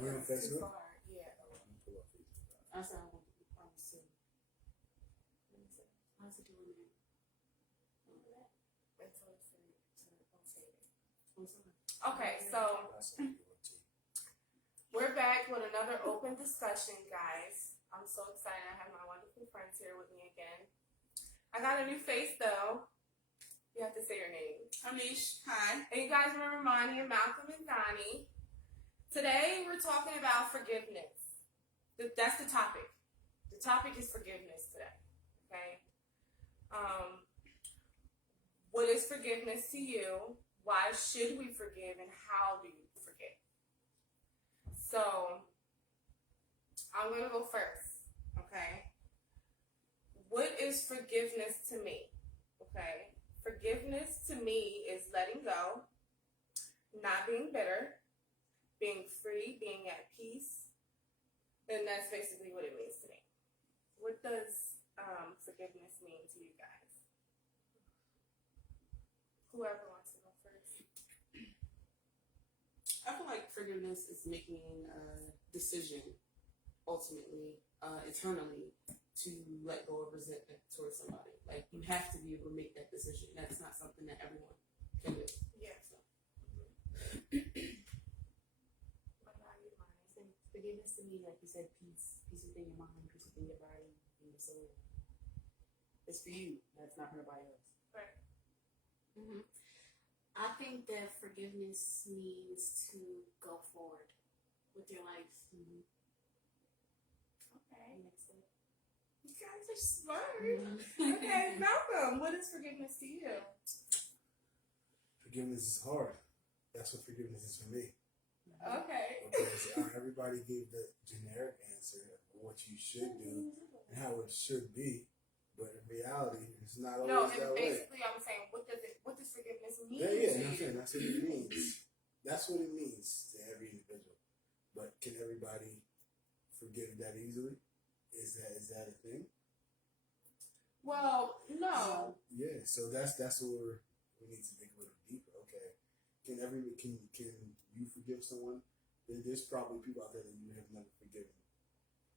We on That's too Facebook? far. Yeah. I said I want to be promised too. How's it doing there? That's all it's saying. I'm sorry. Okay, so we're back with another open discussion, guys. I'm so excited. I have my wonderful friends here with me again. I got a new face though. You have to say your name. Amish, hi. And you guys remember Monty and Malcolm and Donnie. Today we're talking about forgiveness. That's the topic. The topic is forgiveness today. Okay. What is forgiveness to you? Why should we forgive, and how do you forgive? So I'm gonna go first. Okay. What is forgiveness to me? Okay. Forgiveness to me is letting go, not being bitter, being free, being at peace. And that's basically what it means to me. What does forgiveness mean to you guys? Whoever wants to go first. I feel like forgiveness is making a decision, ultimately, eternally, to let go of resentment towards somebody. Like, you have to be able to make that decision. That's not something that everyone can do. Yeah. So. What about you, Monty? Forgiveness to me, like you said, peace within your mind, peace within your body, and your soul. It's for you. That's not for nobody else. Right. Mm-hmm. I think that forgiveness means to go forward with your life. Mm-hmm. Okay. Next step. You guys are smart. Okay, Malcolm, what is forgiveness to you? Forgiveness is hard. That's what forgiveness is for me. Okay. Because everybody gave the generic answer of what you should do and how it should be, but in reality, it's not always No, that and way. basically I'm saying, what does forgiveness mean Yeah, to you? that's what it means. That's what it means to every individual. But can everybody forgive that easily? Is that a thing? Well, no. Yeah, so that's what we need to think a little deeper. Okay, can you forgive someone? There's probably people out there that you have never forgiven.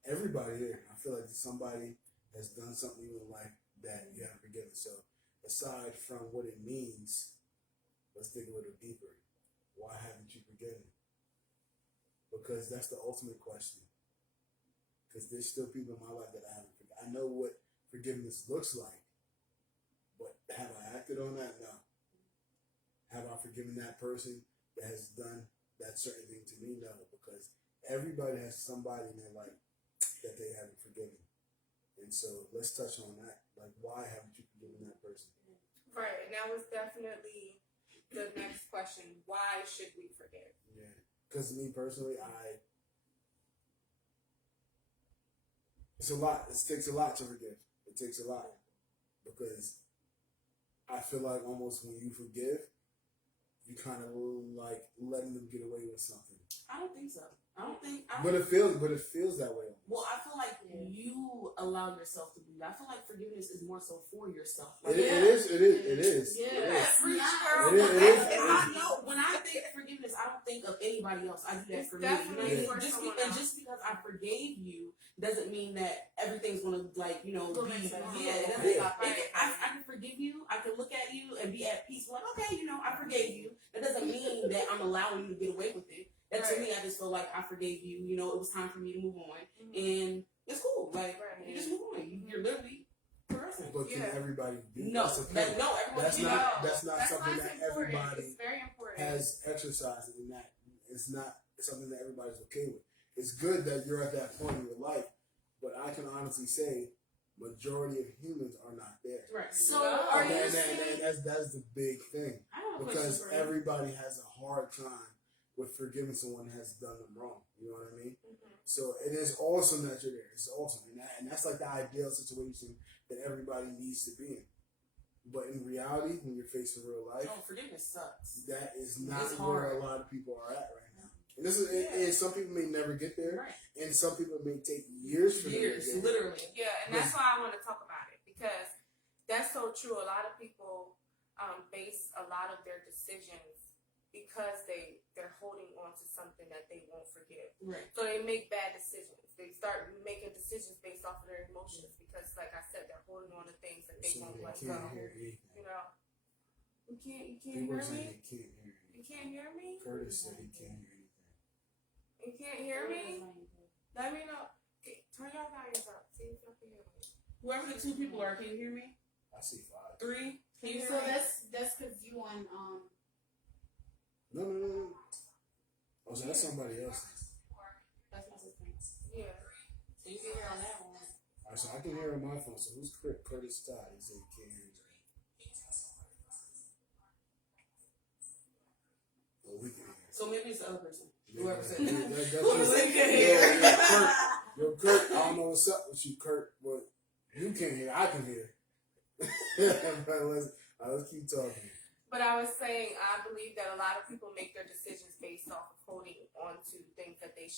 Everybody here, I feel like somebody has done something in your life that you haven't forgiven. So aside from what it means, let's dig a little deeper. Why haven't you forgiven? Because that's the ultimate question. Because there's still people in my life that I haven't forgiven. I know what forgiveness looks like, but have I acted on that? No. Have I forgiven that person that has done that certain thing to me? No, because everybody has somebody in their life that they haven't forgiven. And so let's touch on that. Like, why haven't you forgiven that person? Right, and that was definitely the next question. Why should we forgive? Yeah. Because me personally, it's a lot. It takes a lot to forgive. It takes a lot. Because I feel like almost when you forgive, you kind of like letting them get away with something. I don't think so. But it feels that way. Well, I feel like you allow yourself to do that. I feel like forgiveness is more so for yourself. Like, It is. Yeah, preach, girl. It is. When I think forgiveness, I don't think of anybody else. I do that for me. Definitely for Just someone and else. just because I forgave you doesn't mean that everything's gonna be Go be. make sense. I can forgive you. I can look at you and be at peace. Like, okay, I forgave you. That doesn't mean that I'm allowing you to get away with it. That to me, I just feel like I forgave you. It was time for me to move on, and it's cool. Like, you just move on. You're literally progressing. But can everybody do No, that? That's not That's something that important. everybody It's very important. has exercised, and that it's not something that everybody's okay with. It's good that you're at that point in your life, but I can honestly say majority of humans are not there. Right. So are you And that's the big thing, I have a because question for you. everybody has a hard time with forgiving someone who has done them wrong. You know what I mean? Mm-hmm. So it is awesome that you're there. It's awesome, and that's like the ideal situation that everybody needs to be in. But in reality, when you're faced with real life, Forgiveness sucks. that is not It's where hard. a lot of people are at right now. And this is, and some people may never get there, Right. and some people may take years for them to get there. Literally. Yeah, and that's why I want to talk about it, because that's so true. A lot of people base a lot of their decisions because they're holding on to something that they won't forgive. Right. So they make bad decisions. They start making decisions based off of their emotions because, like I said, they're holding on to things that they So won't they let can't go. hear anything. You know, you can't People hear are saying me. they can't hear anything. You can't hear me. Curtis said he can't hear anything. You can't hear me. Let me know. Okay, turn your volumes up. See if y'all can hear me. Whoever the two people are, can you hear me? I see 5. 3? Can you hear So me? that's because you on No. Oh, so that's somebody else. That's my sister. Yeah. So you can hear on that one. Alright, so I can hear on my phone. So who's Curtis Scott? He said he can't hear anything. Well, we can hear. So maybe it's the other person. Yeah, Whoever said that- that. that- Whoever said that's- can't hear. Yo, Kurt, I don't know what's up with you, Kurt, but you can't hear. I can hear. But let's keep talking. But I was saying, I believe that a lot of people make their decisions based off of holding on to things that they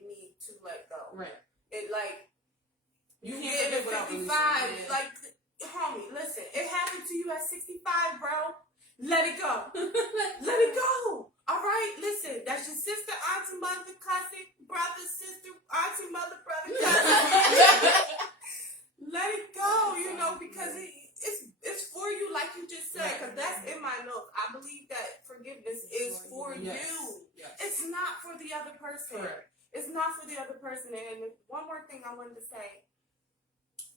need to let go. Right. It like You you can't get to forgive without 55, releasing. like homie, listen, it happened to you at 65, bro. Let it go. Let it go. All right, listen, that's your sister, auntie, mother, cousin, brother, sister, auntie, mother, brother, cousin. Let it go, you know, because it's for you, like you just said, because that's in my notes. I believe that forgiveness is for Yes. you. Yes. It's not for the other person. Correct. It's not for the other person. And one more thing I wanted to say.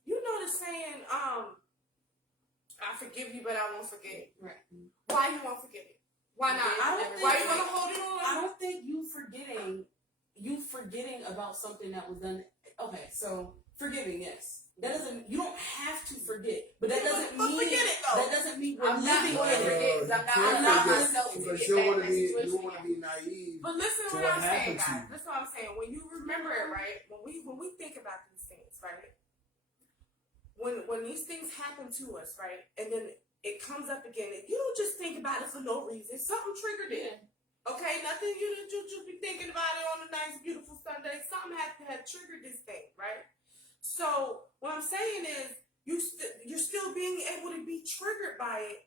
You know the saying, I forgive you, but I won't forget. Right. Why you won't forget it? Why not? I don't Why think- you want to hold it on? I don't think you forgetting about something that was done. Okay, so forgiving, yes. That doesn't. You don't have to forget, but that doesn't But mean forget it though. that doesn't mean we're I'm not living going to in it. forget because I'm not myself to because get you don't back want in to that be situation again. naive. But listen to to what what I'm saying, happened to guys. you. That's what I'm saying. When you remember it, right? When we think about these things, right? When these things happen to us, right, and then it comes up again, you don't just think about it for no reason. Something triggered it. Okay, nothing. You just be thinking about it on a nice, beautiful Sunday. Something had to have triggered this thing, right? So what I'm saying is, you're still being able to be triggered by it.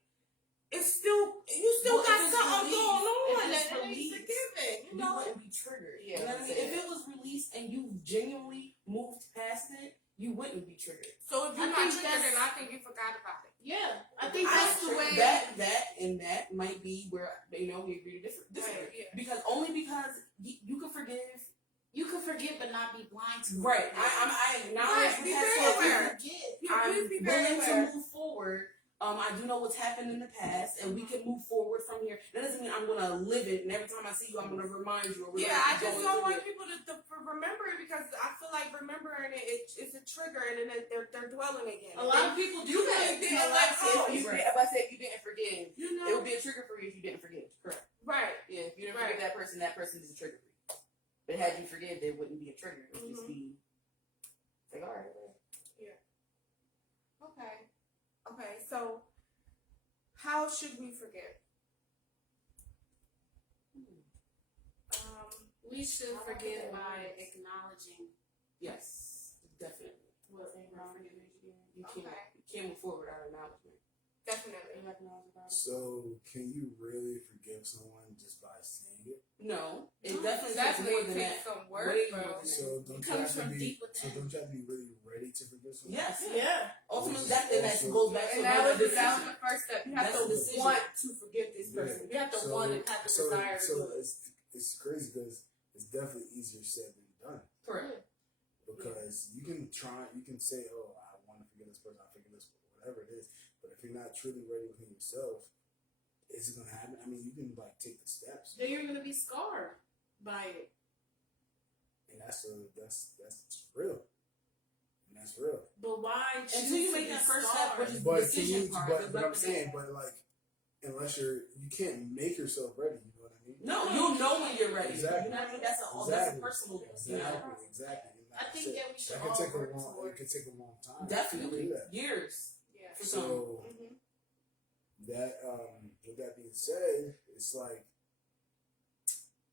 It's still you still Well, got if it's something released, going on if that it's it ain't released, forgiven. You You know, wouldn't be triggered. Yeah, You know what I mean? that's If it was released and you genuinely moved past it, you wouldn't be triggered. so if you're I not think triggered, then that's- I think you forgot about it. yeah. I think I that's the think way. that might be where we agree to disagree. Right, yeah. Because you can forgive. You can forget but not be blind to it. Right. I acknowledge Right, we be have very something. aware. Forget. Yeah, I'm please be very willing aware. to move forward. I do know what's happened in the past, and we can move forward from here. That doesn't mean I'm going to live it, and every time I see you, I'm going to remind you. Or we're Yeah, I gonna keep just going don't through want it. people to remember it because I feel like remembering it's a trigger and then they're dwelling again. A lot of people do You that. really did A lot let of go. people- If I said you didn't forgive, You know, it would be a trigger for you if you didn't forgive. Correct. right. Yeah, if you didn't Right. forgive that person is a trigger for you. But had you forgive, it wouldn't be a trigger. It would just Mhm. be like, all right. Okay. So, how should we forgive? We should forgive by acknowledging Yes, definitely. what You Okay. can't move forward without acknowledgement. Definitely. You acknowledge about it? So, can you really forgive someone just by saying it? No, it No, definitely takes more than takes that. some work, Way bro. more than that. So, don't you comes have to from be? deep So, within. don't you have to be really ready to forgive someone? Yes. Yeah. Ultimately, Which is that also- goes back to And another that was decision. the first step. You have That's to a decision. want to forgive this person. You have to So- want to have the so, desire to so do it. it's crazy because it's definitely easier said than done. Correct. Because you can say, "Oh, I want to forgive this person. I forgive this, whatever it is." But if you're not truly ready within yourself, is it gonna happen? I mean, you can like take the steps, Then you're gonna be scarred by it. and that's real, and that's real. But why Until you make that first step, which is the But decision part. but I'm saying, but like, unless you can't make yourself ready. You know what I mean? No, you'll know when you're ready. Exactly. You know what I mean? That's a Exactly. personal, Exactly. you know. Exactly. And like I think said, that we should that could all take work a long. toward. It could take a long time. Definitely. to do that. Years. Yeah. For some. So Mhm. that with that being said, it's like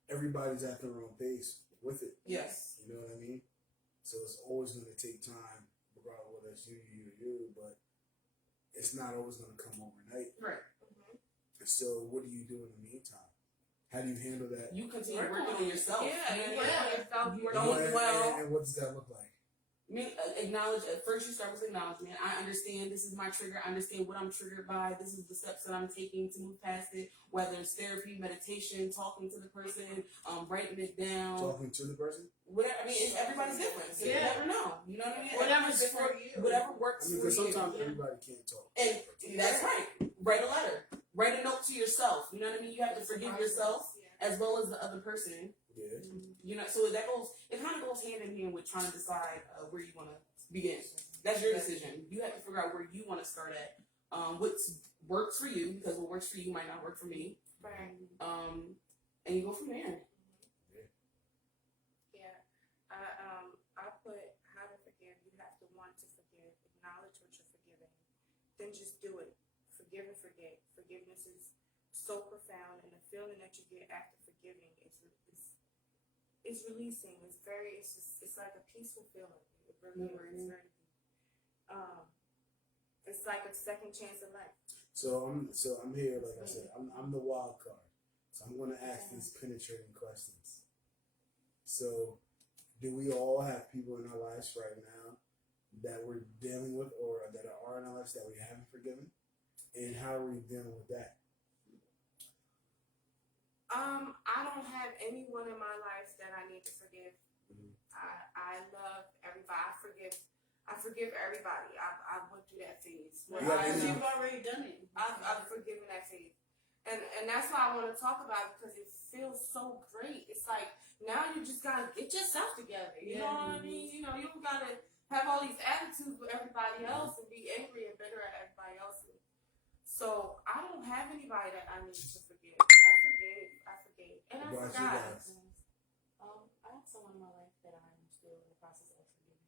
everybody's at their own pace with it. Yes. You know what I mean? So it's always going to take time, regardless whether it's you, but it's not always going to come overnight. Right. Mhm. So what do you do in the meantime? How do you handle that? You continue Work working on on it. yourself. Yeah, you work Yeah. on yourself. You work don't on dwell. And what does that look like? Acknowledge. At first, you start with acknowledgement. I understand this is my trigger. I understand what I'm triggered by. This is the steps that I'm taking to move past it. Whether it's therapy, meditation, talking to the person, writing it down, Talking to the person? whatever. I mean, everybody's different, so you Yeah. never know. You know what I mean? Whatever's Everybody's for different. you. Whatever I works mean, for because you. sometimes Yeah. everybody can't talk. And that's right. Write a letter. Write a note to yourself. You know what I mean? You have to forgive yourself as well as the other person. Yeah. You know, so that goes. It kind of goes hand in hand with trying to decide where you want to begin. That's your decision. You have to figure out where you want to start at. What works for you, because what works for you might not work for me. Right. And you go from there. Yeah. I put how to forgive. You have to want to forgive. Acknowledge what you're forgiving. Then just do it. Forgive and forget. Forgiveness is so profound, and the feeling that you get after forgiving is releasing. It's like a peaceful feeling. It really is. It's very deep. It's like a second chance of life. So I'm here, like I said, I'm the wild card. So I'm going to ask these penetrating questions. So, do we all have people in our lives right now that we're dealing with, or that are in our lives that we haven't forgiven? And how are we dealing with that? I don't have anyone in my life that I need to forgive. Mhm. I love everybody. I forgive everybody. I went through that phase. Where Yeah, I, yeah. You've already done it. I've forgiven that phase. And that's why I want to talk about it, because it feels so great. It's like, now you just gotta get yourself together. You know what I mean? You know, you don't gotta have all these attitudes with everybody else and be angry and bitter at everybody else. So I don't have anybody that I need to forgive. I forgave. And I What about you forgot. guys? I have someone in my life that I am still in the process of forgiving.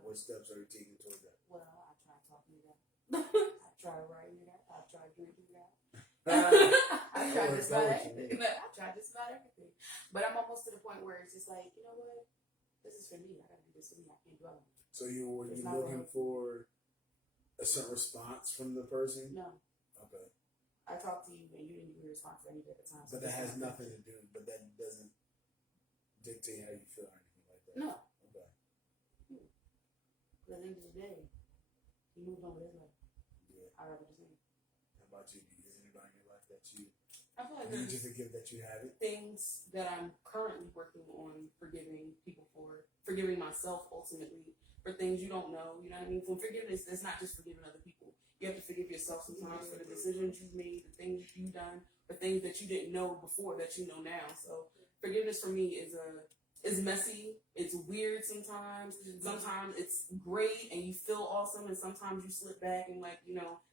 What steps are you taking toward that? Well, I tried talking it out. I tried writing it out. I tried drinking it out. I tried just about everything. I tried just about everything. But I'm almost to the point where it's just like, you know what? This is for me. I gotta do this for me. I can't dwell on it. So were you It's not looking for a certain response from the person? No. Okay. I talked to you and you didn't give me a response for any of the time. But that has nothing to do, but that doesn't dictate how you feel or anything like that? No. Okay. But at the end of the day, he moved on with his life. Yeah. I'd rather just say. How about you? Is anybody in your life that you I feel like need to there's forgive that you haven't? things that I'm currently working on forgiving people for, forgiving myself ultimately for things you don't know. You know what I mean? From forgiveness, it's not just forgiving other people. You have to forgive yourself sometimes for the decisions you've made, the things you've done, the things that you didn't know before that you know now. So forgiveness for me is messy. It's weird sometimes. Sometimes it's great and you feel awesome, and sometimes you slip back and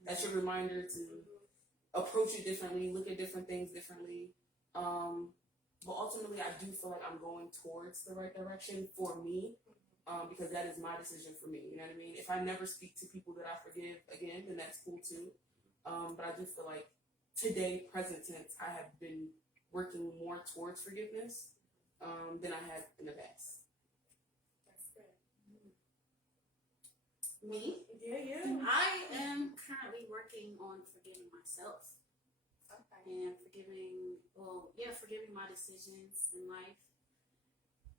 that's your reminder to approach it differently, look at different things differently. But ultimately, I do feel like I'm going towards the right direction for me, because that is my decision for me. You know what I mean? If I never speak to people that I forgive again, then that's cool too. But I do feel like today, present tense, I have been working more towards forgiveness than I had in the past. That's good. Me? Yeah. I am currently working on forgiving myself Okay. and forgiving my decisions in life.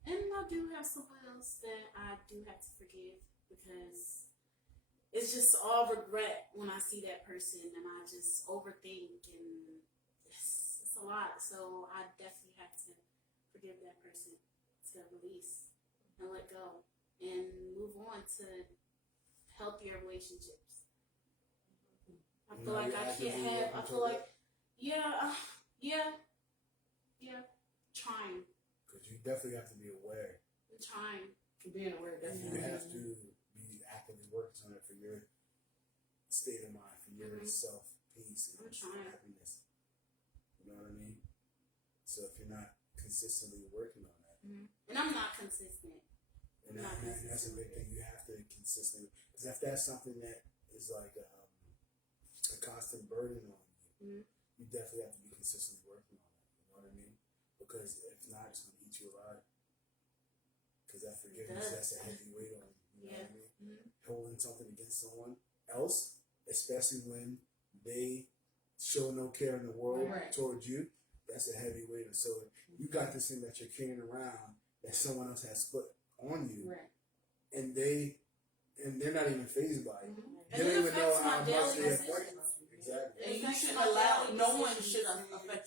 And I do have someone else that I do have to forgive, because it's just all regret when I see that person, and I just overthink, and it's a lot. So I definitely have to forgive that person, to release and let go and move on to healthier relationships. I feel like I can't have. I feel like, trying. Because you definitely have to be aware. I'm trying. Being aware, definitely. You have to be actively working on it for your state of mind, for your self-peace and I'm trying. happiness. You know what I mean? So if you're not consistently working on that, And I'm not consistent. and that's a big thing. You have to consistently, because if that's something that is like a constant burden on you, you definitely have to be consistently working on that. You know what I mean? Because if not, it's going to eat you alive. Because that forgiveness, that's a heavy weight on you. You know what I mean? Holding something against someone else, especially when they show no care in the world Right. towards you, that's a heavy weight. So you got this thing that you're carrying around that someone else has put on you, Right. and they're not even phased by it. Mm-hmm. They don't even know how much daily they affect you. decisions. Exactly. And you Affects shouldn't my allow, daily no one decisions.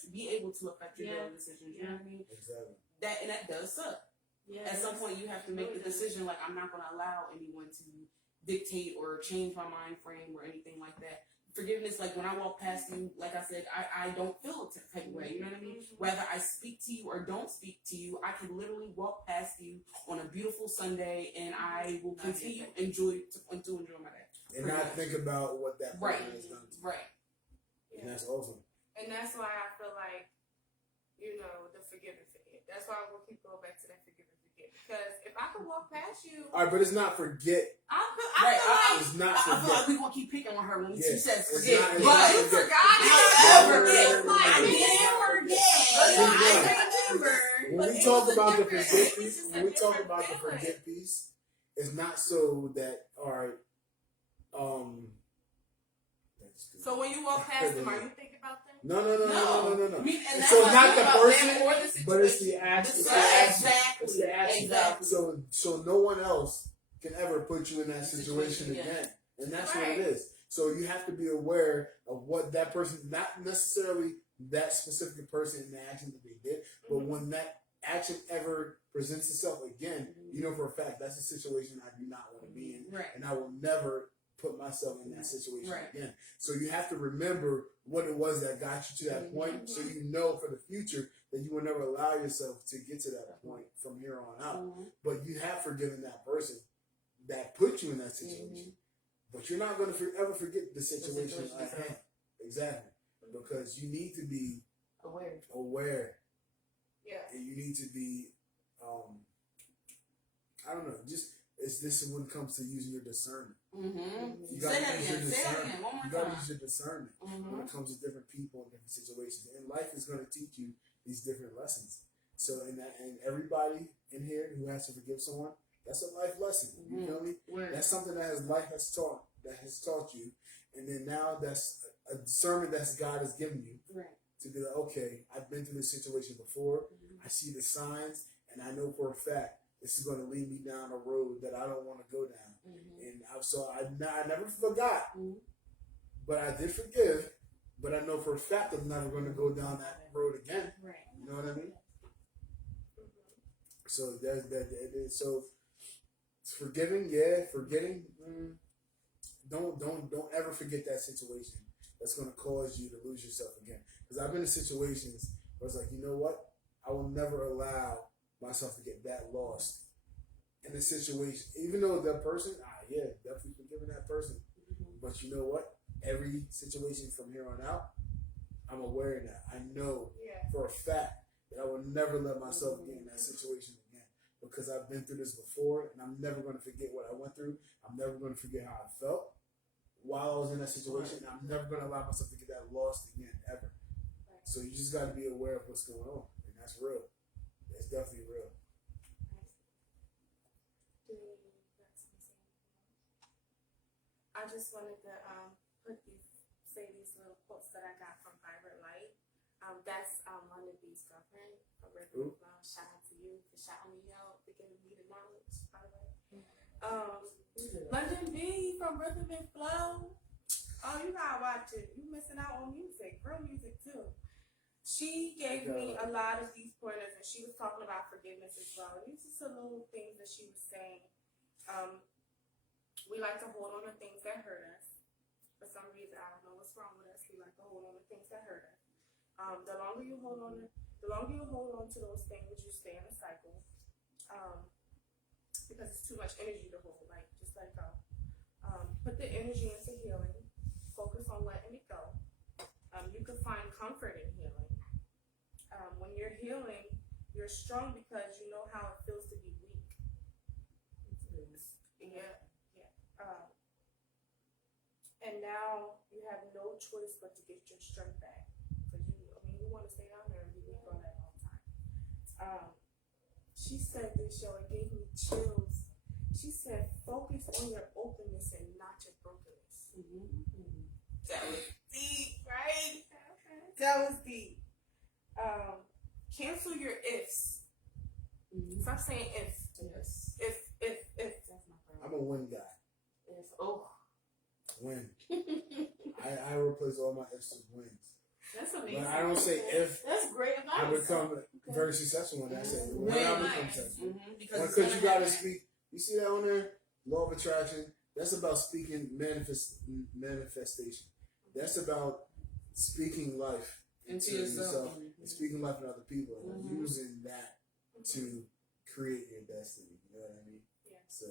should be able to affect your Yeah. daily decisions. You know what I mean? Exactly. That does suck. Yeah, At some point, you have to make the decision, like, I'm not going to allow anyone to dictate or change my mind frame or anything like that. Forgiveness, like when I walk past you, like I said, I don't feel a type of way. You know what I mean? Whether I speak to you or don't speak to you, I can literally walk past you on a beautiful Sunday, and I will continue to enjoy my day. And Pretty not much. think about what that Right. person has done to you. Right. And that's awesome. And that's why I feel like, the forgive and forget. That's why I'm gonna keep going back to that forgive and forget. Because if I could walk past you, All right, but it's not forget. I feel Right. like It's not I feel like forget. we're going to keep picking on her when Yeah. she says It's forget. not- it's But not you forget. forgot it. However, It's like, I I didn't forget. I remember. When But we it talk was a about the different- forget it's piece, just a when we talk different about the feeling. forget piece, it's not so that all right. That's good. So when you walk past them, are you thinking about them? No. I mean, and that's So what not I the think about person, them or the situation. But it's the action. It's the action. Exactly. It's the action. Exactly. So no one else can ever put you in that situation Yeah. again, and that's Right. what it is. So you have to be aware of what that person, not necessarily that specific person in the action that they did, but Mm-hmm. when that action ever presents itself again, you know for a fact that's a situation I do not want to be in, Right. and I will never put myself in that situation Right. again. So you have to remember what it was that got you to that point, so you know for the future that you will never allow yourself to get to that point from here on out. Mhm. But you have forgiven that person that put you in that situation. But you're not going to ever forget the situation at itself. hand. Exactly. Because you need to be Aware. Yeah. and you need to be, I don't know, just, this is when it comes to using your discernment. Mm-hmm. You Say gotta that use your again. Say that discernment. again. One more You got to time. use your discernment when Mm-hmm. it comes to different people and different situations. And life is going to teach you these different lessons. So, and everybody in here who has to forgive someone, that's a life lesson. You feel me? That's something that life has taught you, and then now that's a discernment that God has given you Right. to be like, okay, I've been through this situation before. I see the signs, and I know for a fact this is going to lead me down a road that I don't want to go down. And I never forgot, but I did forgive. But I know for a fact I'm never going to go down that road again. Right. You know what I mean? So there's that. So forgiving, forgetting. Don't ever forget that situation. That's going to cause you to lose yourself again. Because I've been in situations where it's like, you know what? I will never allow myself to get that lost in a situation. Even though that person, definitely forgiving that person. But you know what? Every situation from here on out, I'm aware of that. I know for a fact that I will never let myself get in that situation again. Because I've been through this before, and I'm never going to forget what I went through. I'm never going to forget how I felt while I was in that situation. I'm never going to allow myself to get that lost again, ever. So you just got to be aware of what's going on, and that's real. That's definitely real. I just wanted to say these little quotes that I got from Vibrant Light. That's London B's girlfriend. Shout out to you for shouting me out, for giving me the knowledge, by the way. London B from Rhythm and Flow. Oh, you gotta watch it. You missing out on music, real music too. She gave me a lot of these pointers, and she was talking about forgiveness as well. And these are some little things that she was saying. We like to hold on to things that hurt us. For some reason, I don't know what's wrong with us. We like to hold on to things that hurt us. The longer you hold on to those things, you stay in a cycle. Because it's too much energy to hold. Like, just let go. Put the energy into healing. Focus on letting it go. You can find comfort in healing. When you're healing, you're strong because you know how it feels to be weak. Yeah. And now you have no choice but to get your strength back. Because you want to stay down there and be weak all that long time. She said this, it gave me chills. She said, focus on your openness and not your brokenness. That was deep, right? That was deep. Cancel your ifs. Mhm. Stop saying if. Yes. If. That's my problem. I'm a win guy. Oh. Win. I replace all my ifs with wins. That's amazing. But I don't say if That's great I advice. become very successful when I say when When. I become successful. Because Because you gotta speak. You see that on there? Law of attraction. That's about speaking manifestation. That's about speaking life into yourself. and speaking life in other people and Mhm. using that to create your destiny. You know what I mean? Yeah. So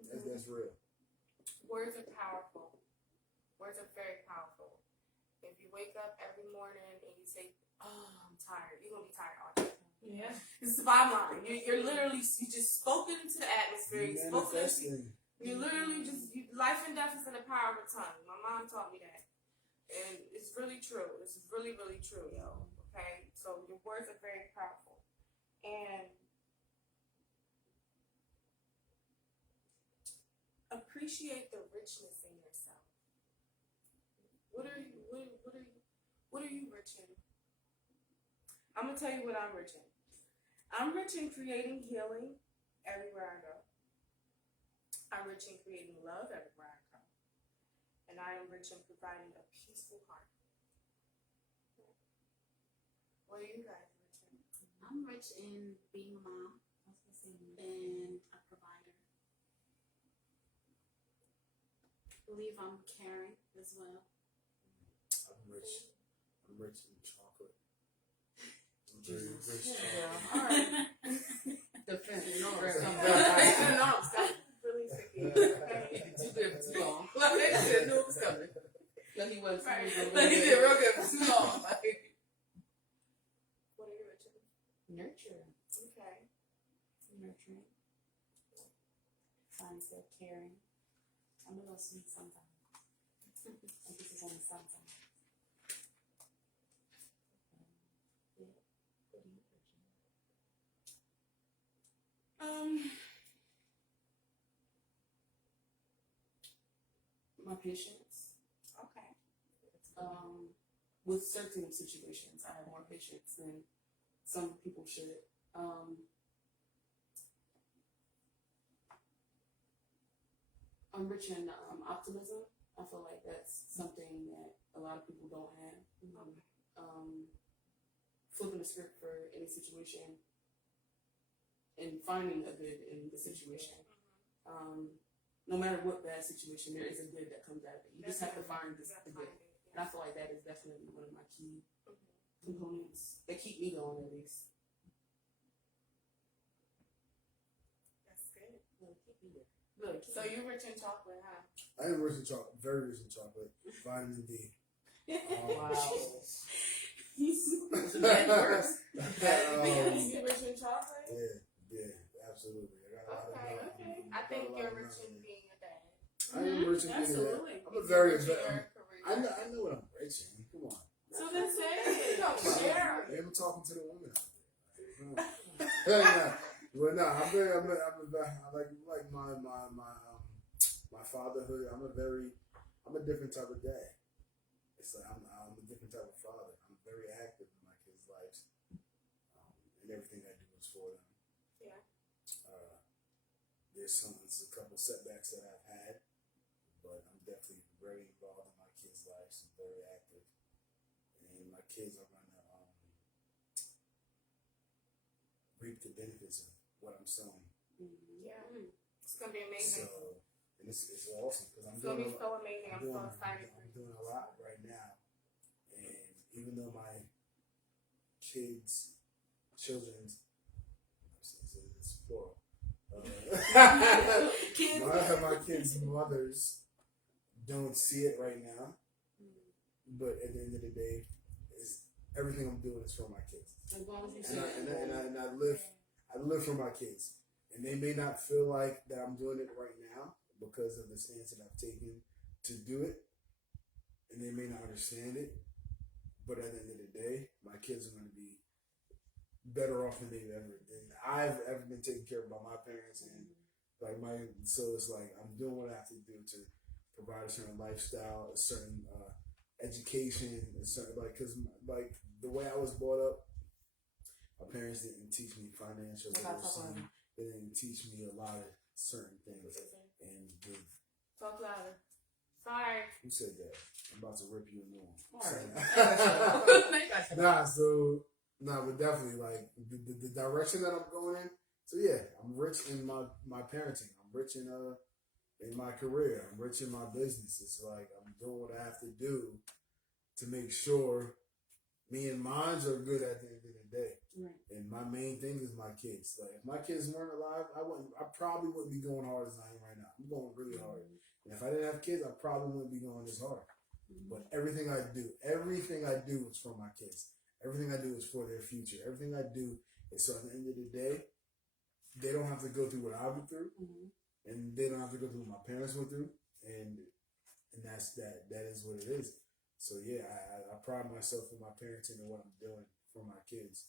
I mean, that's real. Words are powerful. Words are very powerful. If you wake up every morning and you say, "Oh, I'm tired," you're gonna be tired all day. Yeah. It's the bottom line. You're literally you just spoken into the atmosphere. You spoken into, Manifesting. you literally just life and death is in the power of a tongue. My mom taught me that, and it's really true. This is really really true, yo. Okay, so your words are very powerful, and appreciate the richness in yourself. What are you? What are you rich in? I'm gonna tell you what I'm rich in. I'm rich in creating healing everywhere I go. I'm rich in creating love everywhere I go. And I am rich in providing a peaceful heart. What are you guys rich in? I'm rich in being a mom and a provider. I believe I'm caring as well. I'm rich in chocolate. I'm very rich in Yeah. chocolate. All right. Defend. No, No, stop. Really sticky. Okay. Too good for too long. Like they said, knew it was coming. No, he wasn't. Right. Like he did real good for too long. Like, What are you rich in? nurture. Okay. Nurturing. Fun, said caring. I'm a little sweet sometimes. I think it's only sometimes. Yeah. What are you nurturing? My patience. Okay. With certain situations, I have more patience than some people should. I'm rich in optimism. I feel like that's something that a lot of people don't have. Flipping the script for any situation and finding a good in the situation. No matter what bad situation, there is a good that comes out of it. You just have to find the good. And I feel like that is definitely one of my key components that keep me going, at least. That's good. Well, keep me there. Look, So you're rich in chocolate, huh? I am rich in chocolate, very rich in chocolate. Vitamin D. wow. It's a bad word. You rich in chocolate? Yeah, absolutely. I got a lot of Okay, milk. okay. I I think got a lot you're of rich milk. in being a dad. I am rich in being a dad. Absolutely. I'm a very, Rich in your career. I know what I'm rich in. Come on. So then say it. Don't share. I'm talking to the women out there. Come on. Nah. Well, no, I'm like my fatherhood. I'm a different type of dad. It's like I'm a different type of father. I'm very active in my kids' lives, and everything I do is for them. Yeah. There's a couple setbacks that I've had, but I'm definitely very involved in my kids' lives. I'm very active, and my kids are gonna reap the benefits of what I'm sowing. Yeah. It's gonna be amazing. So, and it's awesome because I'm It's gonna doing be so amazing. I'm so excited for I'm you. doing a lot right now, and even though my children's, it's plural. Kids. My kids' mothers don't see it right now, but at the end of the day, everything I'm doing is for my kids, As long as you and say I live for my kids, and they may not feel like that I'm doing it right now because of the stance that I've taken to do it, and they may not understand it, but at the end of the day, my kids are going to be better off than I've ever been taken care of by my parents, and so it's like I'm doing what I have to do to provide a certain lifestyle, a certain education, a certain because the way I was brought up, my parents didn't teach me financial literacy. They didn't teach me a lot of certain things. And Talk louder. Sorry. who said that? I'm about to rip you a new one. Alright. But definitely like the direction that I'm going in. So yeah, I'm rich in my parenting. I'm rich in my career. I'm rich in my business. It's like I'm doing what I have to do to make sure me and mine are good at the end of the day. Right. And my main thing is my kids. Like if my kids weren't alive, I probably wouldn't be going hard as I am right now. I'm going really hard. And if I didn't have kids, I probably wouldn't be going this hard. But everything I do is for my kids. Everything I do is for their future. Everything I do is so at the end of the day, they don't have to go through what I went through, and they don't have to go through what my parents went through, and that's that. That is what it is. So yeah, I pride myself in my parenting and what I'm doing for my kids.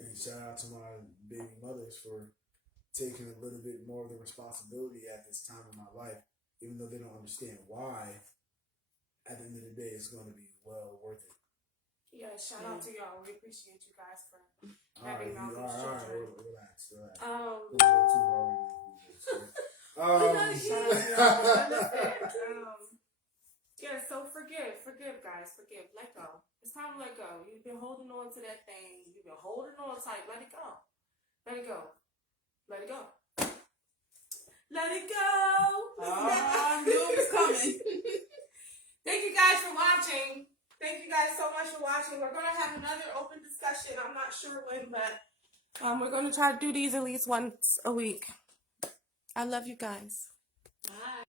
And shout out to my baby mothers for taking a little bit more of the responsibility at this time in my life, even though they don't understand why. At the end of the day, it's going to be well worth it. Yeah, shout out to y'all. We appreciate you guys for All right, having all these relax. children. Don't go too hard right now. Shout out to y'all. Understand. Yeah, so forgive, guys, forgive. Let go. It's time to let go. You've been holding on to that thing. You've been holding on tight. Let it go. Let it go. Let it go. Let it go. I knew it was coming. Thank you guys for watching. Thank you guys so much for watching. We're going to have another open discussion. I'm not sure when, but we're going to try to do these at least once a week. I love you guys. Bye.